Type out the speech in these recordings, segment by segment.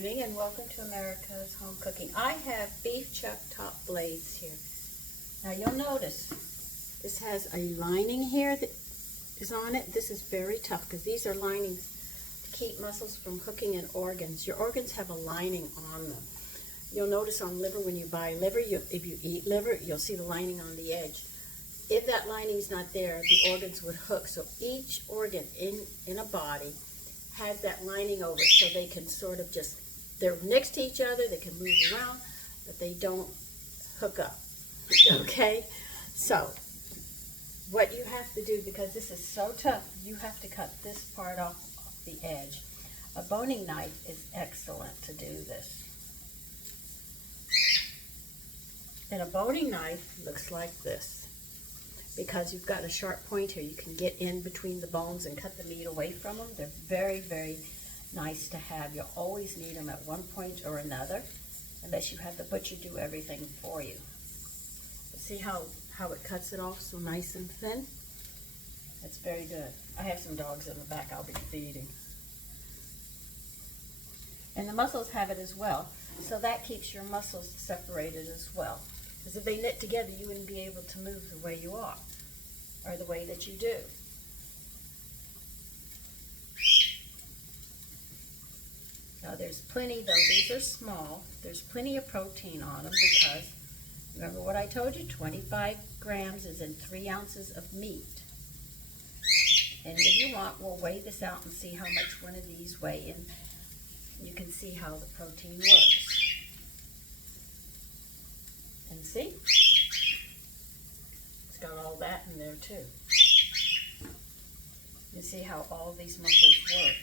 morning and welcome to America's Home Cooking. I have beef chuck top blades here. Now you'll notice this has a lining here that is on it. This is very tough because these are linings to keep mussels from hooking in organs. Your organs have a lining on them. You'll notice on liver, when you buy liver, if you eat liver, you'll see the lining on the edge. If that lining is not there, the organs would hook. So each organ in a body has that lining over it, so they can sort of they're next to each other, they can move around, but they don't hook up. Okay? So what you have to do, because this is so tough, you have to cut this part off the edge. A boning knife is excellent to do this. And a boning knife looks like this. Because you've got a sharp point here, you can get in between the bones and cut the meat away from them. They're very, very nice to have. You'll always need them at one point or another, unless you have the butcher do everything for you. See how it cuts it off so nice and thin? It's very good. I have some dogs in the back I'll be feeding. And the mussels have it as well, so that keeps your mussels separated as well. Because if they knit together, you wouldn't be able to move the way you are, or the way that you do. Now there's plenty, though these are small, there's plenty of protein on them because, remember what I told you, 25 grams is in 3 ounces of meat. And if you want, we'll weigh this out and see how much one of these weigh, and you can see how the protein works. And see? It's got all that in there too. You see how all these muscles work.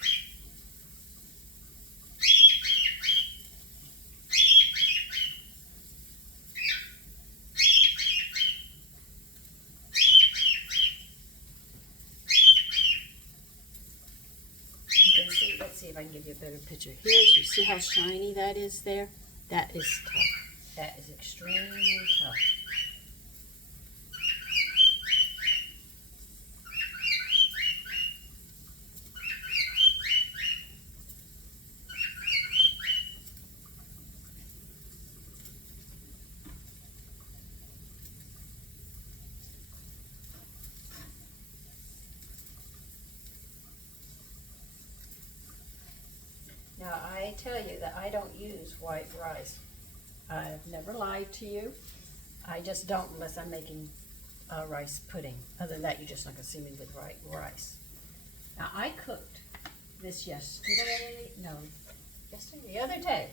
You can see, let's see if I can give you a better picture. Here's, you see how shiny that is there? That is tough. That is extremely tough. Now I tell you that I don't use white rice. I've never lied to you. I just don't unless I'm making rice pudding. Other than that, you're just not going to see me with rice. Now, I cooked this the other day.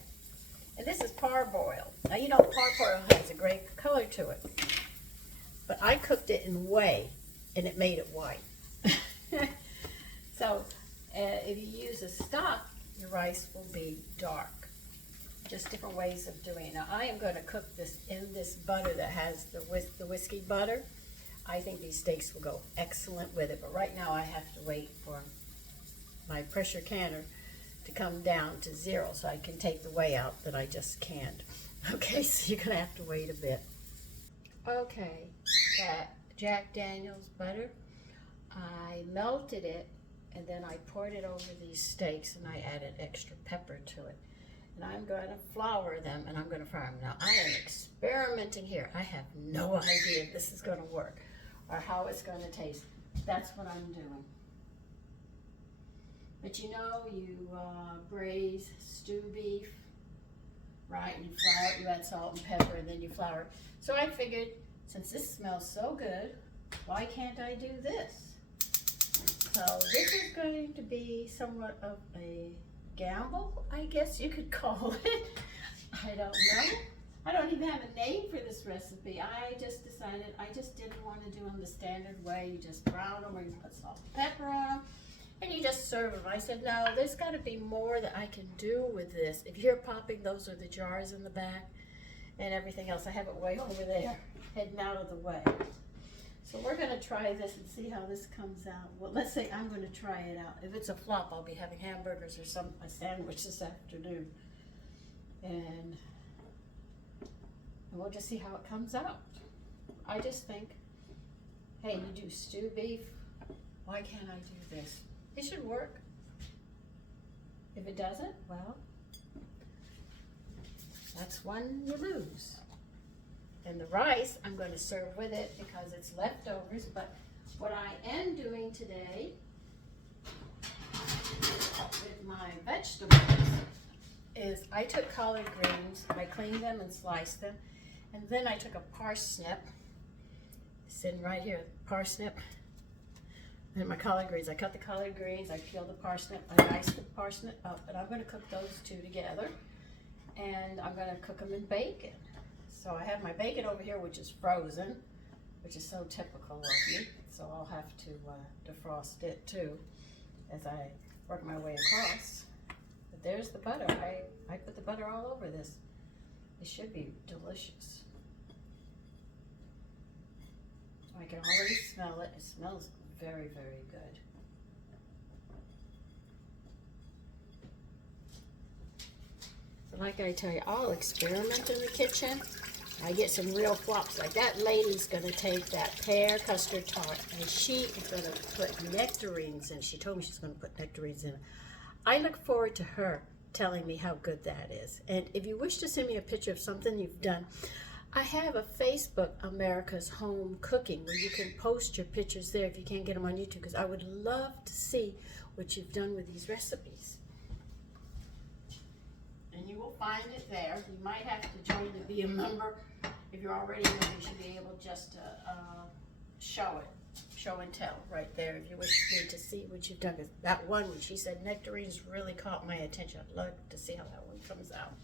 And this is parboiled. Now, you know, parboiled has a great color to it. But I cooked it in whey, and it made it white. So, if you use a stock, your rice will be dark. Just different ways of doing it. Now I am going to cook this in this butter that has the whiskey butter. I think these steaks will go excellent with it, but right now I have to wait for my pressure canner to come down to 0 so I can take the whey out that I just canned. Okay, so you're going to have to wait a bit. Okay, that Jack Daniel's butter, I melted it and then I poured it over these steaks and I added extra pepper to it. And I'm going to flour them and I'm going to fry them. Now I am experimenting here. I have no idea if this is going to work or how it's going to taste. That's what I'm doing. But you know, you braise stew beef, right? And you flour it, you add salt and pepper, and then you flour it. So I figured, since this smells so good, why can't I do this? So this is going to be somewhat of a gamble, I guess you could call it. I don't know. I don't even have a name for this recipe. I just decided I just didn't want to do them the standard way. You just brown them or you put salt and pepper on them and you just serve them. I said, no, there's got to be more that I can do with this. If you're popping, those are the jars in the back and everything else. I have it way over there, heading out of the way. So we're going to try this and see how this comes out. Well, let's say I'm going to try it out. If it's a flop, I'll be having hamburgers or a sandwich this afternoon. And we'll just see how it comes out. I just think, hey, you do stew beef. Why can't I do this? It should work. If it doesn't, well, one you lose. And the rice, I'm going to serve with it because it's leftovers. But what I am doing today with my vegetables is I took collard greens, I cleaned them and sliced them, and then I took a parsnip, sitting right here, parsnip, and my collard greens. I cut the collard greens, I peeled the parsnip, I diced the parsnip up, and I'm going to cook those two together, and I'm going to cook them in bacon. So I have my bacon over here, which is frozen, which is so typical of me, so I'll have to defrost it too as I work my way across. But there's the butter. I put the butter all over this. It should be delicious. I can already smell it. It smells very, very good. So like I tell you, I'll experiment in the kitchen. I get some real flops. Like that lady's gonna take that pear custard tart and she is gonna put nectarines in. She told me she's gonna put nectarines in. I look forward to her telling me how good that is. And if you wish to send me a picture of something you've done, I have a Facebook, America's Home Cooking, where you can post your pictures there if you can't get them on YouTube, because I would love to see what you've done with these recipes. And you will find it there. You might have to join to be a member. If you're already a member, you should be able just to show and tell right there if you wish me to see what you've done. 'Cause that one, when she said nectarines, really caught my attention. I'd love to see how that one comes out.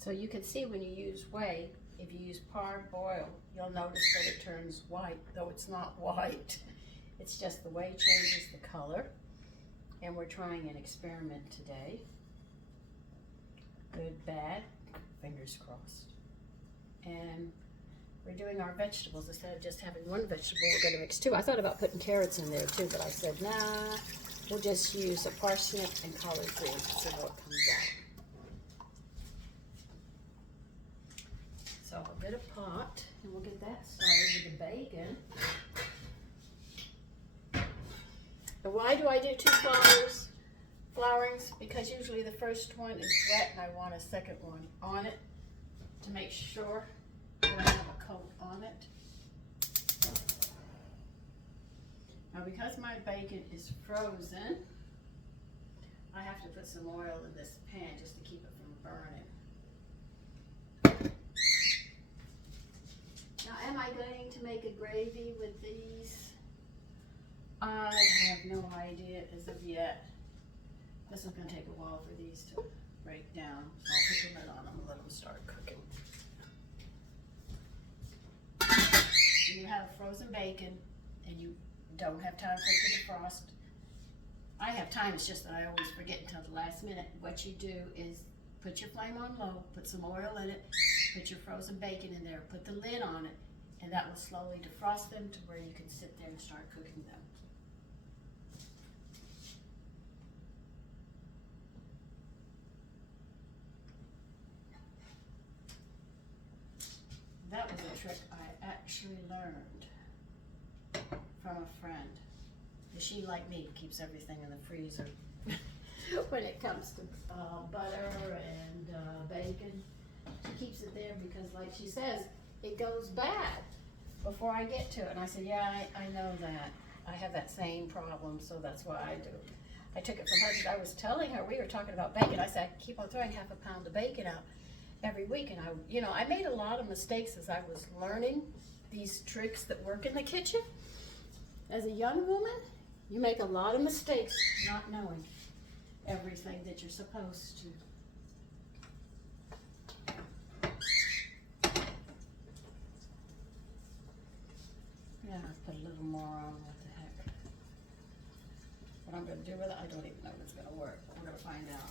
So you can see when you use whey, if you use parboil, you'll notice that it turns white, though it's not white. It's just the whey changes the color. And we're trying an experiment today. Good, bad, fingers crossed. And we're doing our vegetables. Instead of just having one vegetable, we're going to mix two. I thought about putting carrots in there too, but I said, nah, we'll just use a parsnip and collard greens to see what comes out. So I'll get a pot, and we'll get that started with the bacon. And why do I do two flourings? Because usually the first one is wet, and I want a second one on it to make sure that I have a coat on it. Now because my bacon is frozen, I have to put some oil in this pan just to keep it from burning. Now, am I going to make a gravy with these? I have no idea as of yet. This is going to take a while for these to break down. So I'll put the lid on them and let them start cooking. When you have frozen bacon and you don't have time for it to defrost, I have time, it's just that I always forget until the last minute. What you do is put your flame on low, put some oil in it, put your frozen bacon in there, put the lid on it, and that will slowly defrost them to where you can sit there and start cooking them. That was a trick I actually learned from a friend. She, like me, keeps everything in the freezer when it comes to butter and bacon. She keeps it there because, like she says, it goes bad before I get to it. And I said, yeah, I know that. I have that same problem, so that's what I do. I took it from her because I was telling her, we were talking about bacon. I said, I keep on throwing half a pound of bacon out every week. And I made a lot of mistakes as I was learning these tricks that work in the kitchen. As a young woman, you make a lot of mistakes not knowing everything that you're supposed to. Yeah, put a little more on, what the heck. What I'm going to do with it, I don't even know if it's going to work. I'm going to find out.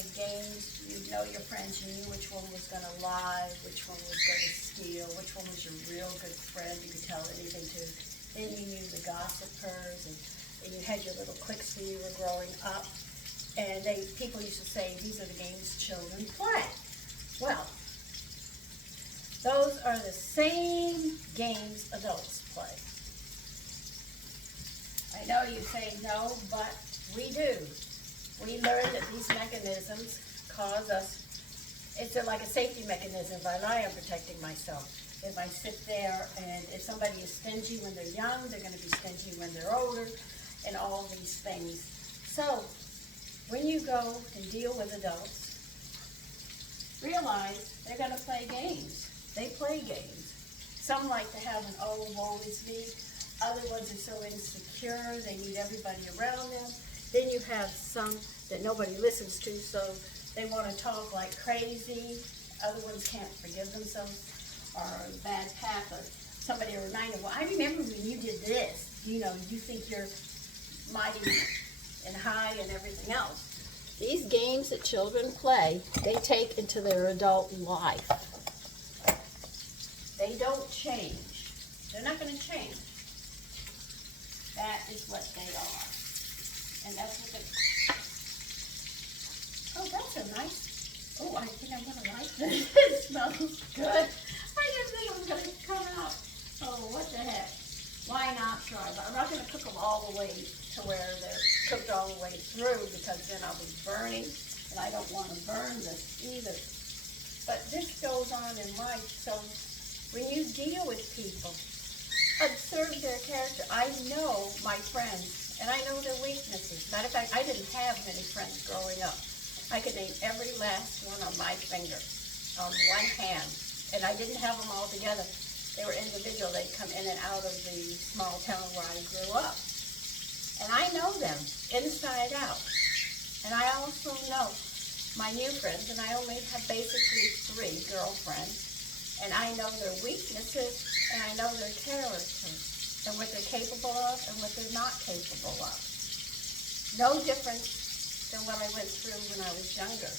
play games. You know your friends. You knew which one was going to lie, which one was going to steal, which one was your real good friend you could tell anything to. Then you knew the gossipers, and you had your little cliques when you were growing up. And people used to say, these are the games children play. Well, those are the same games adults play. I know you say no, but we do. We learn that these mechanisms cause us, it's like a safety mechanism. If I lie, I'm protecting myself. If I sit there and if somebody is stingy when they're young, they're going to be stingy when they're older, and all these things. So, when you go and deal with adults, realize they're going to play games. They play games. Some like to have an oh, woe is me. Other ones are so insecure, they need everybody around them. Then you have some that nobody listens to, so they want to talk like crazy. Other ones can't forgive themselves or a bad path. Or somebody will remind them, well, I remember when you did this. You know, you think you're mighty and high and everything else. These games that children play, they take into their adult life. They don't change. They're not going to change. That is what they are. And that's what they... Oh, that's a nice... Oh, I think I'm going to like this. It smells good. I didn't think it was going to come out. Oh, what the heck. Why not try? But I'm not going to cook them all the way to where they're cooked all the way through, because then I'll be burning, and I don't want to burn this either. But this goes on in life, so when you deal with people, observe their character. I know my friends, and I know their weaknesses. Matter of fact, I didn't have many friends growing up. I could name every last one on my finger, on one hand, and I didn't have them all together. They were individual. They'd come in and out of the small town where I grew up. And I know them inside out. And I also know my new friends, and I only have basically 3 girlfriends. And I know their weaknesses, and I know their character, and what they're capable of, and what they're not capable of. No different than what I went through when I was younger.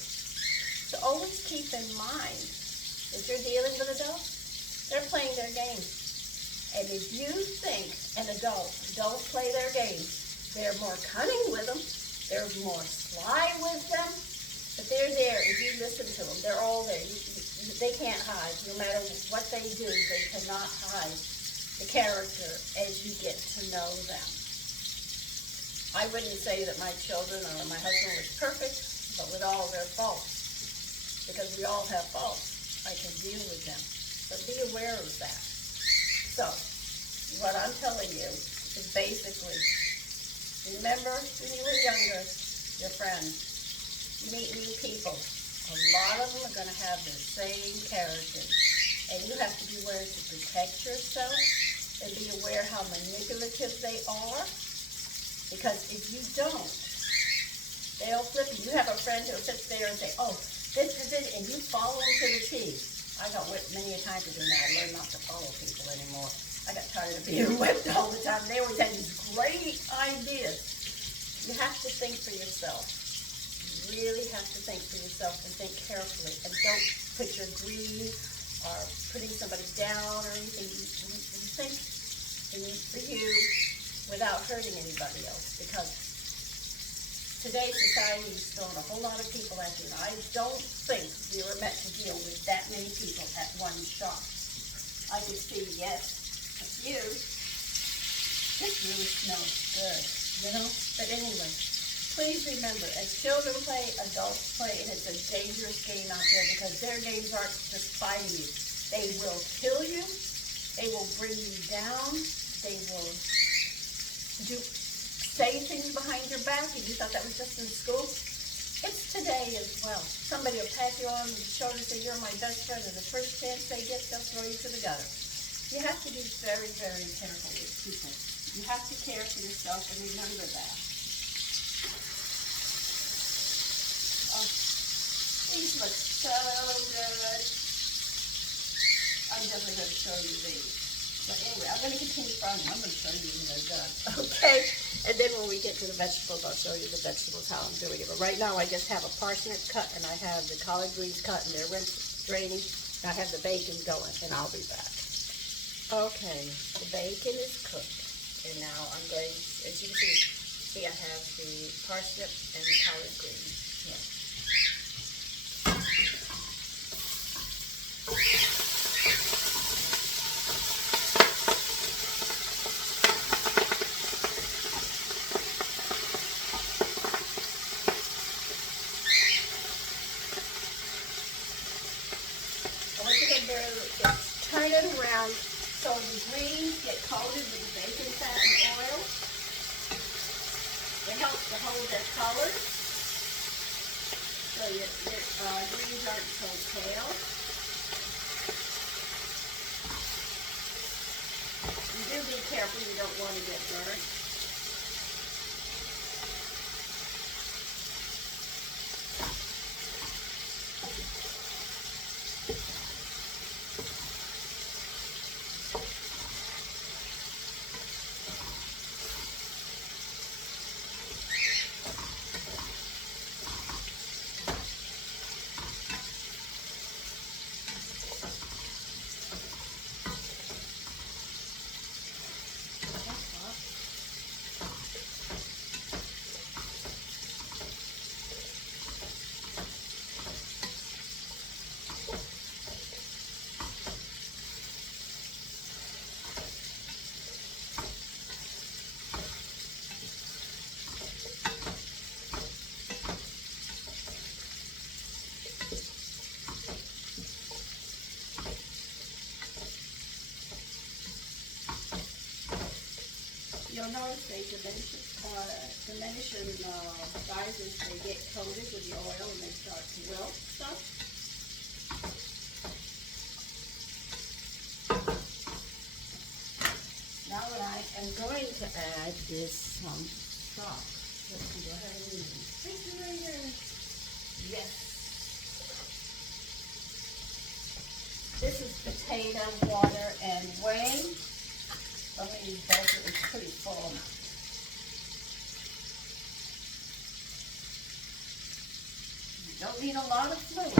So always keep in mind, if you're dealing with adults, they're playing their games. And if you think an adult don't play their games, they're more cunning with them, they're more sly with them, but they're there if you listen to them. They're all there. They can't hide. No matter what they do, they cannot hide the character as you get to know them. I wouldn't say that my children or my husband was perfect, but with all their faults, because we all have faults, I can deal with them. But be aware of that. So, what I'm telling you is basically, remember when you were younger, your friends, you meet new people. A lot of them are going to have the same character. And you have to be aware to protect yourself and be aware how manipulative they are. Because if you don't, they'll flip you. You have a friend who'll sit there and say, oh, this is it, and you follow them to the T. I got whipped many a time for doing that. I learned not to follow people anymore. I got tired of being whipped all the time. They always had these great ideas. You have to think for yourself. Really have to think for yourself and think carefully, and don't put your greed or putting somebody down or anything. You think for you without hurting anybody else, because today's society is throwing a whole lot of people at you, and I don't think we were meant to deal with that many people at one shot. I could see, yes, a few. This really smells good, you know? But anyway, please remember, as children play, adults play, and it's a dangerous game out there, because their games aren't just fighting you. They will kill you. They will bring you down. They will say things behind your back, and you thought that was just in school. It's today as well. Somebody will pat you on the shoulder and say, you're my best friend, and the first chance they get, they'll throw you to the gutter. You have to be very, very careful with people. You have to care for yourself, and remember that. Oh, these look so good. I'm definitely going to show you these. But anyway, I'm going to continue frying. I'm going to show you when they're done. Okay? And then when we get to the vegetables, I'll show you the vegetables, how I'm doing it. But right now, I just have a parsnip cut, and I have the collard greens cut, and they're rinsed, draining. And I have the bacon going, and I'll be back. Okay, the bacon is cooked. And now I'm going, as you can see I have the parsnip and the collard greens here. Turn it around so the greens get coated with the bacon fat and oil. It helps to hold their color so your greens aren't so pale. You do be careful, you don't want to get burnt. You'll notice they diminish in size as they get coated with the oil and they start to wilt stuff. Now what I am going to add is some stock. Let's go ahead and use the refrigerator. Yes. This is potato, water, and whey. Some of these bowls is pretty full. You don't need a lot of fluid.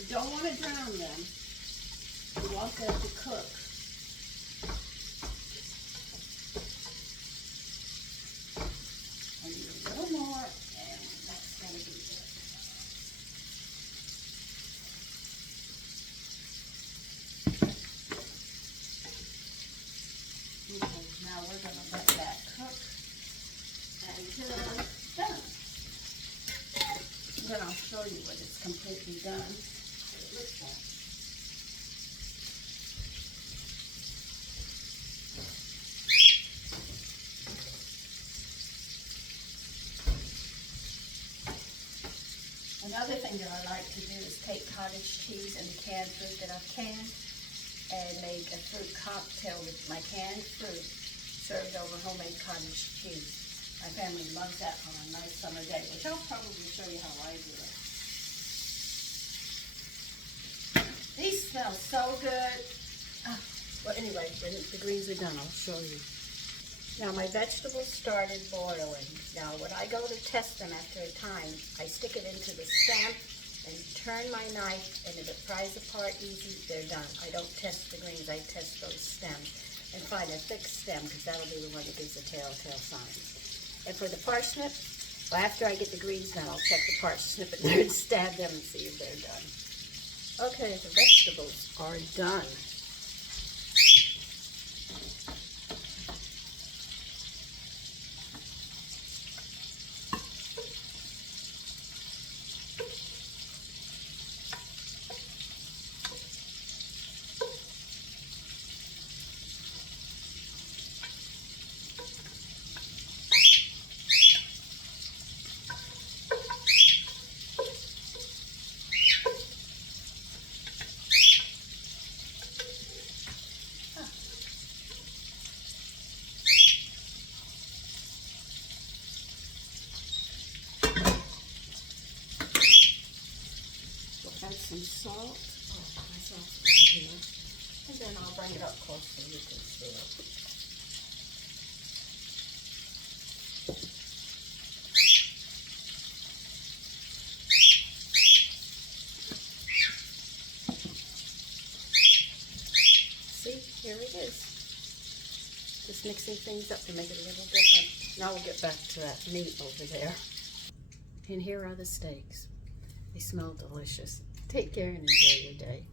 You don't want to drown them. You want them to cook. And a little more, and that's going to be good. Now we're going to let that cook until it's done. Then I'll show you when it's completely done. What it looks like. Another thing that I like to do is take cottage cheese and the canned fruit that I've canned and make a fruit cocktail with my canned fruit served over homemade cottage cheese. My family loves that on a nice summer day, which I'll probably show you how I do it. These smell so good. Well, anyway, when the greens are done, I'll show you. Now my vegetables started boiling. Now when I go to test them after a time, I stick it into the stem and turn my knife, and if it fries apart easy, they're done. I don't test the greens, I test those stems. And find a thick stem, because that'll be the one that gives the telltale signs. And for the parsnip, well, after I get the greens done, I'll check the parsnip and stab them and see if they're done. Okay, the vegetables are done. Add some salt. Oh, my salt's over here. And then I'll bring it up close so you can see it. See, here it is. Just mixing things up to make it a little different. Now we'll get back to that meat over there. And here are the steaks. They smell delicious. Take care and enjoy your day.